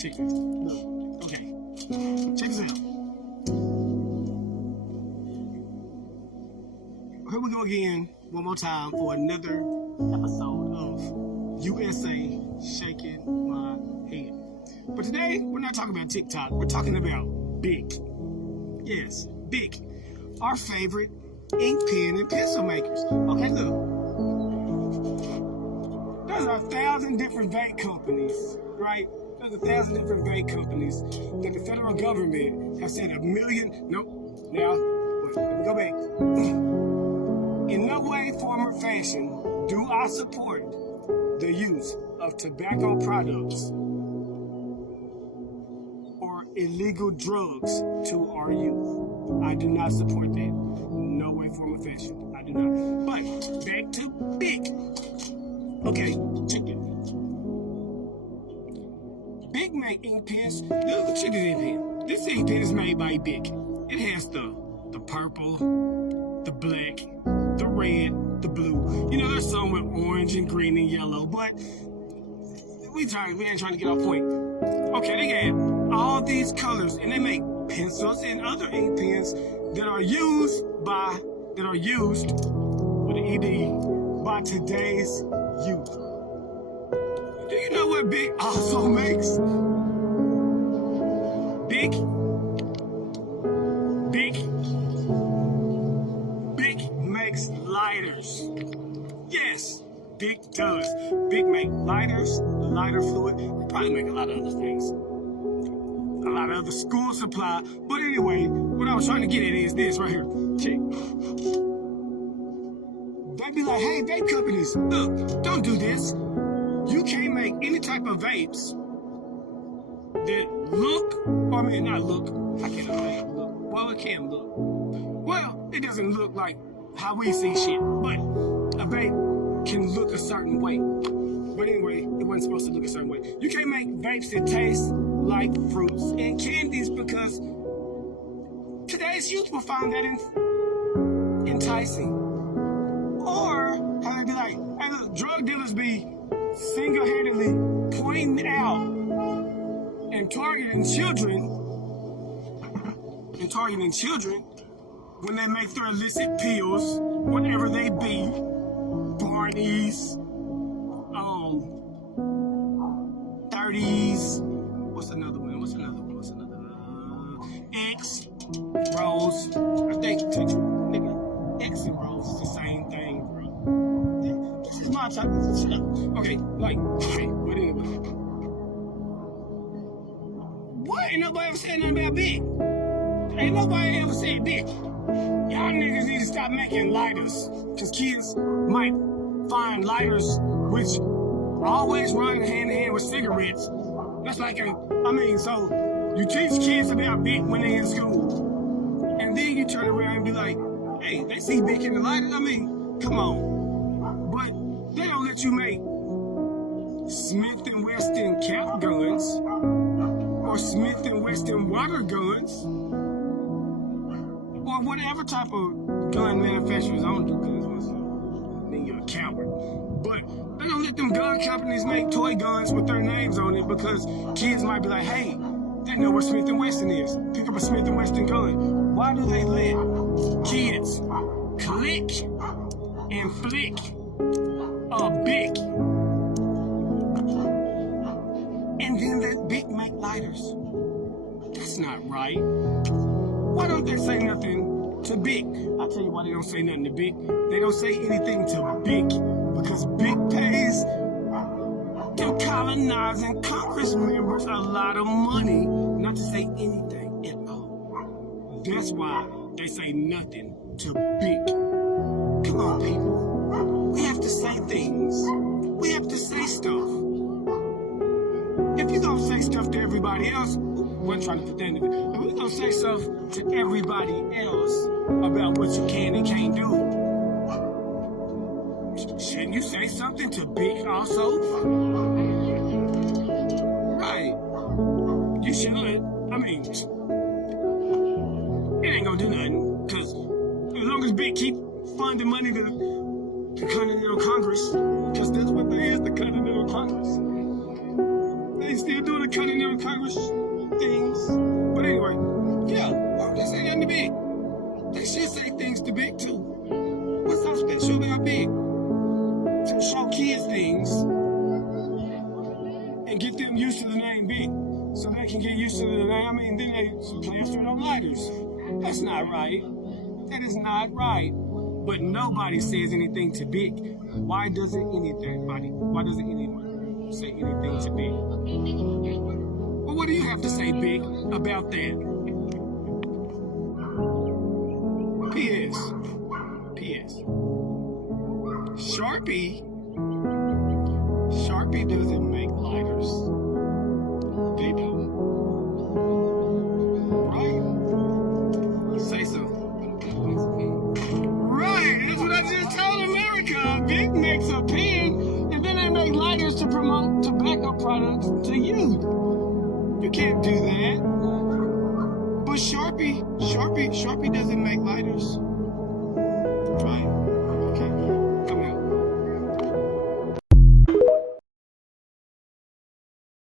Check this. Look. Okay. Check this out. Here we go again, one more time for another episode of USA Shaking My Head. But today, we're not talking about TikTok. We're talking about BiC. Yes, BiC. Our favorite ink pen and pencil makers. Okay, look. There's 1,000 different vape companies, right? There's 1,000 different vape companies that the federal government has said 1 million. Nope. Now, wait, let me go back. In no way, form, or fashion do I support the use of tobacco products or illegal drugs to our youth. I do not support that. No way, form, or fashion. I do not. But back to BiC. Okay, check it. BiC make ink pens. Look, check this ink pen. This ink pen is made by BiC. It has the purple, the black, the red, the blue. You know, there's some with orange and green and yellow, but we ain't trying to get off point. Okay, they got all these colors, and they make pencils and other ink pens that are used with an ED by today's youth. Do you know what BiC also makes? BiC makes lighters. Yes, BiC does. BiC make lighters, lighter fluid. They probably make a lot of other things. A lot of other school supply. But anyway, what I was trying to get at is this right here. Check. They be like, hey, vape companies, look, don't do this. You can't make any type of vapes that look, or I mean, not look. I can't make it look. Well, it can look. Well, it doesn't look like how we see shit, but a vape can look a certain way. But anyway, it wasn't supposed to look a certain way. You can't make vapes that taste like fruits and candies because today's youth will find that enticing. Or how they be like, hey, look, drug dealers be single-handedly pointing out and targeting children when they make their illicit pills, whatever they be, Barney's, 30s, what's another one? X, Rose, I think, nigga, X and Rose is the same thing, bro. This is my type of shit. Okay, like, but anyway. Why ain't nobody ever said nothing about BiC? Ain't nobody ever said BiC. Y'all niggas need to stop making lighters, cause kids might find lighters which always run hand in hand with cigarettes. That's like so you teach kids about BiC when they're in school, and then you turn around and be like, hey, they see BiC in the lighters. I mean, come on. But they don't let you make Smith & Wesson cap guns or Smith & Wesson water guns or whatever type of gun manufacturers don't do guns. I mean, you're a coward. But they don't let them gun companies make toy guns with their names on it because kids might be like, hey, they know where Smith & Wesson is. Pick up a Smith & Wesson gun. Why do they let kids click and flick a BiC and then let BiC make lighters? That's not right. Why don't they say nothing to BiC? I'll tell you why they don't say nothing to BiC. They don't say anything to BiC because BiC pays them colonizing Congress members a lot of money not to say anything at all. That's why they say nothing to BiC. Come on, people. We have to say things. We have to say stuff. If you're gonna say stuff to everybody else, wasn't trying to put that in there. If we're gonna say stuff to everybody else about what you can and can't do, shouldn't you say something to BiC also? Right. You should. I mean, it ain't gonna do nothing, because as long as BiC keep funding money to the Continental Congress, because that's what they is, the Continental Congress. They still doing the Continental Congress things. But anyway, yeah, they say nothing to BiC. They should say things to BiC too. What's so special about BiC? To show kids things and get them used to the name BiC, so they can get used to the name. I mean, then they plaster it on lighters. That's not right. That is not right. But nobody says anything to BiC. Why doesn't anyone say anything to BiC? Well, what do you have to say, BiC, about that? P.S. Sharpie doesn't make lighters. They don't. Right? Say so. Right, that's what I just told America. BiC makes a pen, and then they make lighters to promote tobacco products to youth. You can't do that. But Sharpie doesn't make lighters. Right?